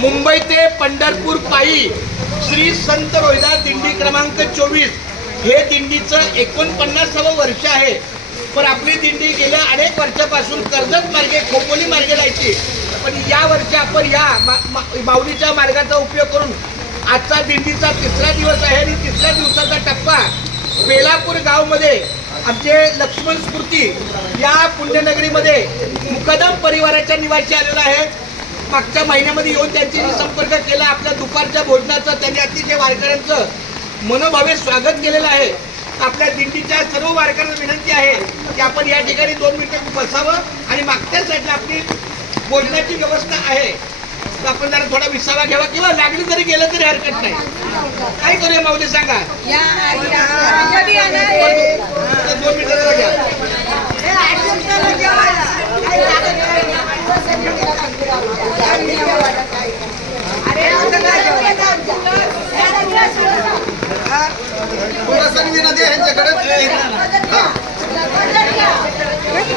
मुंबई ते पंढरपूर पायी श्री संत रोहिदास दिंडी क्रमांक 24 हे दिंडीचं 49वं वर्ष आहे. पण आपली दिंडी गेल्या अनेक वर्षापासून कर्जत मार्गे खोपोली मार्गे जायची. पण या वर्षी आपण या माऊलीच्या मार्गाचा उपयोग करून आजचा दिंडीचा 3रा दिवस आहे आणि 3ऱ्या दिवसाचा टप्पा बेलापूर गावमध्ये आमचे लक्ष्मण स्फूर्ती या पुण्यनगरीमध्ये मुकदम परिवाराच्या निवासी आलेला आहे. मागच्या महिन्यामध्ये येऊन त्यांच्याशी संपर्क केला. आपल्या दुपारच्या भोजनाचं त्यांनी अतिशय वारकऱ्यांचं मनोभावे स्वागत केलेलं आहे. आपल्या दिंडीच्या सर्व वारकऱ्यांना विनंती आहे की आपण या ठिकाणी 2 मिनिटं बसावं आणि मागच्या साईडला आपली भोजनाची व्यवस्था आहे. तर आपण जरा थोडा विसावा घ्यावा किंवा लागली जरी गेलं तरी हरकत नाही. काय करूया माऊली सांगा? 2 मिनिटं घ्या. थोडासा विनंती आहे यांच्याकडे.